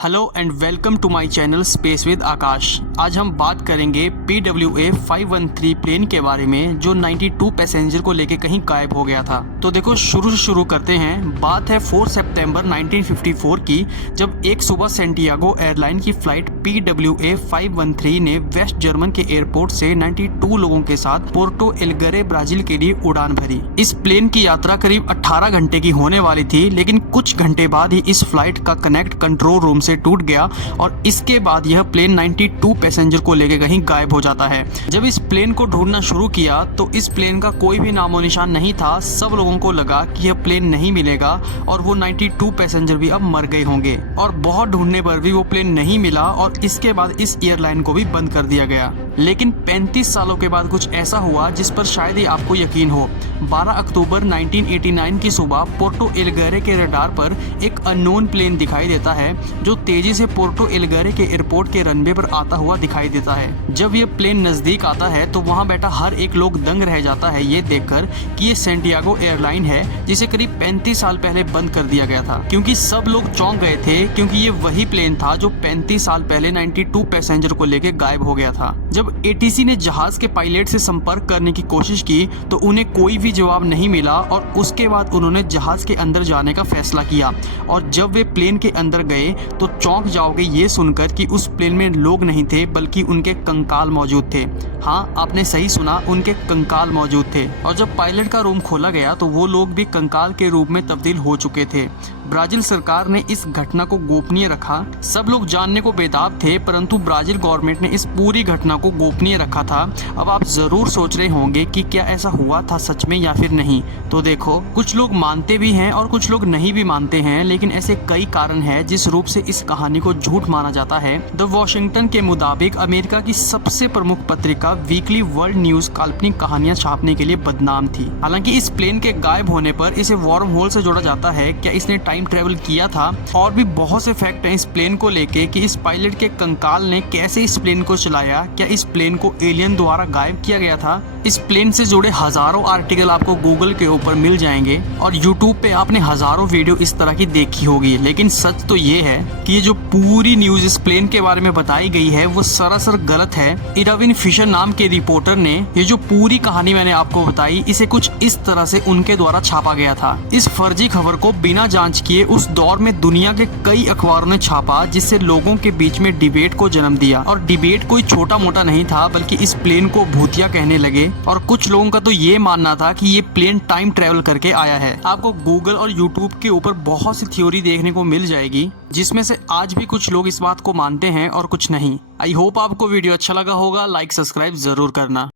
Hello and welcome to my channel space with Akash. आज हम बात करेंगे PWA 513 प्लेन के बारे में जो 92 पैसेंजर को लेके कहीं गायब हो गया था। तो देखो शुरू करते हैं। बात है 4 सितंबर 1954 की, जब एक सुबह सेंटियागो एयरलाइन की फ्लाइट PWA 513 ने वेस्ट जर्मन के एयरपोर्ट से 92 लोगों के साथ पोर्टो एलगरे ब्राजील के लिए उड़ान भरी। इस प्लेन की यात्रा करीब 18 घंटे की होने वाली थी, लेकिन कुछ घंटे बाद ही इस फ्लाइट का कनेक्ट कंट्रोल रूम से टूट गया और इसके बाद यह प्लेन 92 पैसेंजर को लेकर कहीं गायब हो जाता है। जब इस प्लेन को ढूंढना शुरू किया तो इस प्लेन का कोई भी नामो निशान नहीं था। सब लोगों को लगा कि यह प्लेन नहीं मिलेगा और वो 92 पैसेंजर भी अब मर गए होंगे, और बहुत ढूंढने पर भी वो प्लेन नहीं मिला और इसके बाद इस एयरलाइन को भी बंद कर दिया गया। लेकिन 35 सालों के बाद कुछ ऐसा हुआ जिस पर शायद ही आपको यकीन हो। 12 अक्टूबर 1989 की सुबह पोर्टो एलगरे के रडार पर एक अननोन प्लेन दिखाई देता है जो तेजी से पोर्टो एलगरे के एयरपोर्ट के रनवे पर आता हुआ दिखाई देता है। जब ये प्लेन नजदीक आता है तो वहाँ बैठा हर एक लोग दंग रह जाता है ये देखकर कि ये सेंटियागो एयरलाइन है जिसे करीब 35 साल पहले बंद कर दिया गया था। क्योंकि सब लोग चौंक गए थे, क्योंकि ये वही प्लेन था जो 35 साल पहले 92 पैसेंजर को लेकर गायब हो गया था। जब ATC ने जहाज के पायलट से संपर्क करने की कोशिश की तो उन्हें कोई भी जवाब नहीं मिला और उसके बाद उन्होंने जहाज के अंदर जाने का फैसला किया। और जब वे प्लेन के अंदर गए तो चौंक जाओगे ये सुनकर कि उस प्लेन में लोग नहीं थे बल्कि उनके कंकाल मौजूद थे। हाँ, आपने सही सुना, उनके कंकाल मौजूद थे। और जब पायलट का रूम खोला गया तो वो लोग भी कंकाल के रूप में तब्दील हो चुके थे। ब्राजील सरकार ने इस घटना को गोपनीय रखा। सब लोग जानने को बेताब थे, परंतु ब्राजील गवर्नमेंट ने इस पूरी घटना को गोपनीय रखा था। अब आप जरूर सोच रहे होंगे कि क्या ऐसा हुआ था सच में या फिर नहीं। तो देखो, कुछ लोग मानते भी हैं और कुछ लोग नहीं भी मानते हैं, लेकिन ऐसे कई कारण हैं जिस रूप से इस कहानी को झूठ माना जाता है। द वॉशिंगटन के मुताबिक अमेरिका की सबसे प्रमुख पत्रिका वीकली वर्ल्ड न्यूज काल्पनिक कहानियां छापने के लिए बदनाम थी। हालांकि इस प्लेन के गायब होने पर इसे वार्म होल से जोड़ा जाता है। क्या इसने टाइम ट्रेवल किया था? और भी बहुत से फैक्ट हैं इस प्लेन को लेके कि इस पायलट के कंकाल ने कैसे इस प्लेन को चलाया। क्या इस प्लेन को एलियन द्वारा गायब किया गया था? इस प्लेन से जुड़े हजारों आर्टिकल आपको गूगल के ऊपर मिल जाएंगे और यूट्यूब पे आपने हजारों वीडियो इस तरह की देखी होगी। लेकिन सच तो ये है कि ये जो पूरी न्यूज इस प्लेन के बारे में बताई गई है वो सरासर गलत है। इराविन फिशर नाम के रिपोर्टर ने ये जो पूरी कहानी मैंने आपको बताई, इसे कुछ इस तरह से उनके द्वारा छापा गया था। इस फर्जी खबर को बिना जांच किए उस दौर में दुनिया के कई अखबारों ने छापा, जिससे लोगों के बीच में डिबेट को जन्म दिया। और डिबेट कोई छोटा मोटा नहीं था, बल्कि इस प्लेन को भूतिया कहने लगे। और कुछ लोगों का तो ये मानना था कि ये प्लेन टाइम ट्रेवल करके आया है। आपको गूगल और यूट्यूब के ऊपर बहुत सी थ्योरी देखने को मिल जाएगी, जिसमें से आज भी कुछ लोग इस बात को मानते हैं और कुछ नहीं। आई होप आपको वीडियो अच्छा लगा होगा। लाइक सब्सक्राइब जरूर करना।